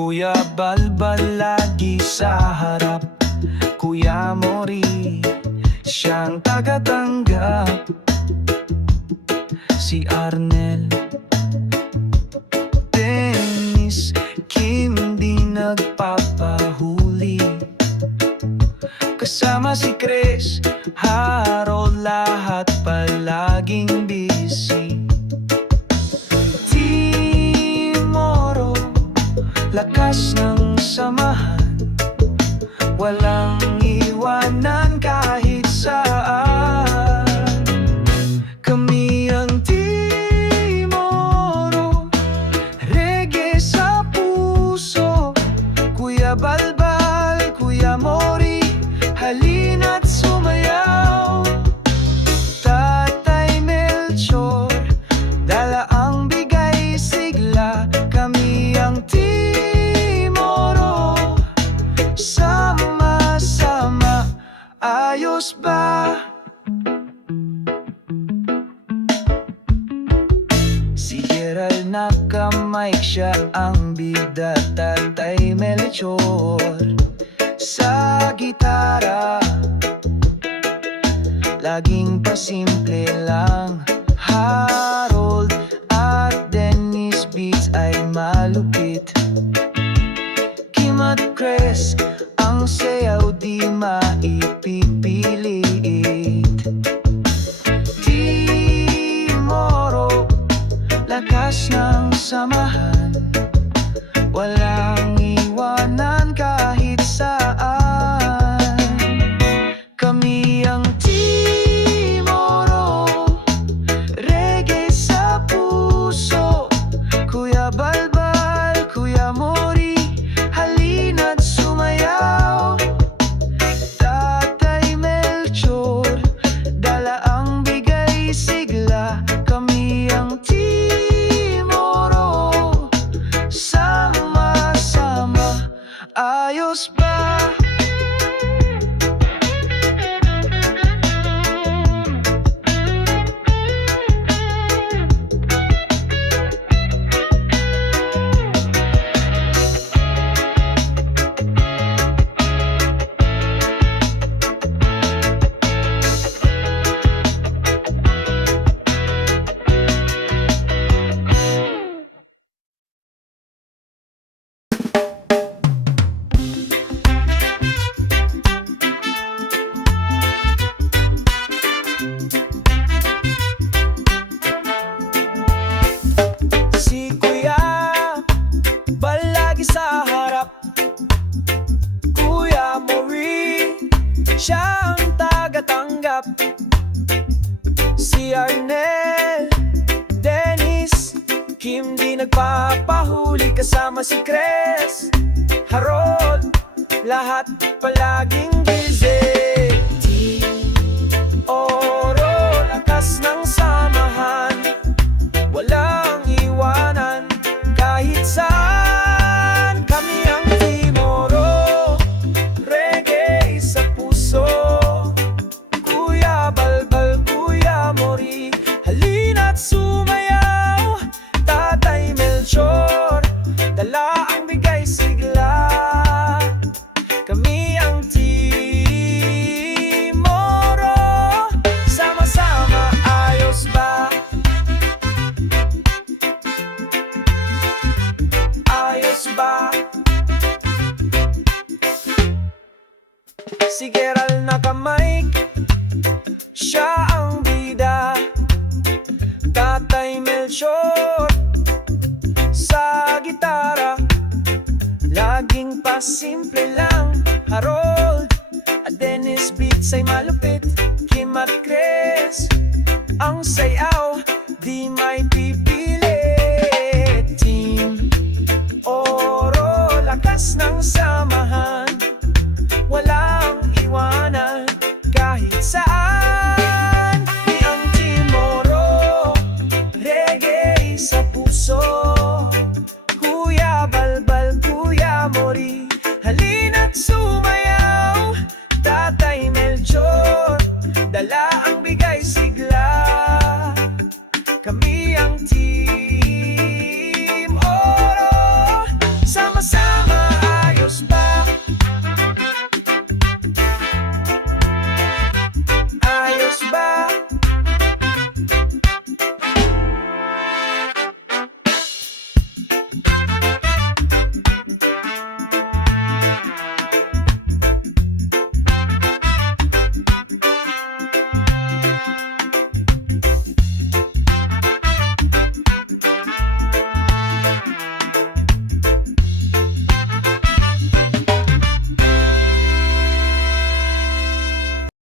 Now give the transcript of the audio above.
Kuya Balbal lagi sa harap, Kuya Mori siyang tagatanggap. Si Arnel, Dennis, Kim di nagpapahuli. Kasama si Chris, Harold, lahat palaging busy. Timoro, lakas ng samahan, walang iwanan kahit saan. Kami ang Timoro, reggae sa puso. Kuya Balbal, Kuya Mori, halina't sumayaw. Tatay Melchor, dala ang bigay sigla. Kami ang Timoro, sama-sama, ayos ba? Si Gerald naka-mic, siya ang bida. Tatay Melchor sa gitara, laging pasimple lang. Harold at Dennis beats ay malupit. Kim at Chris, ang sayaw di maipipilit. Timoro, lakas ng samahan, walang iwanan kahit saan. Kami ang Timoro, reggae sa puso. Kuya Balbal, Kuya Mori, halina't sumayaw. Tatay Melchor, dala ang bigay sigla. Kami ang Timoro, sama-sama, ayos ba? Si Kuya Bal lagi sa harap, Kuya Mori siya ang tagatanggap. Si Arnel, Dennis, Kim di nagpapahuli. Kasama si Chris, Harold, lahat palaging busy. Oro, lakas ng samahan, walang iwanan kahit saan. Kami ang Timoro, reggae sa puso. Kuya Balbal, Kuya Mori, halina't sumayaw. Tatay Melchor, dala ang bigay sigla. Kami ang Timoro, sama-sama, ayos ba? Ayos ba? Si Gerald naka-mic, siya ang bida. Tatay Melchor sa gitara, laging pasimple lang. Harold at Dennis beats ay malupit. Kim at Chris, ang sayaw di may pipilit. Team Oro, lakas ng sama,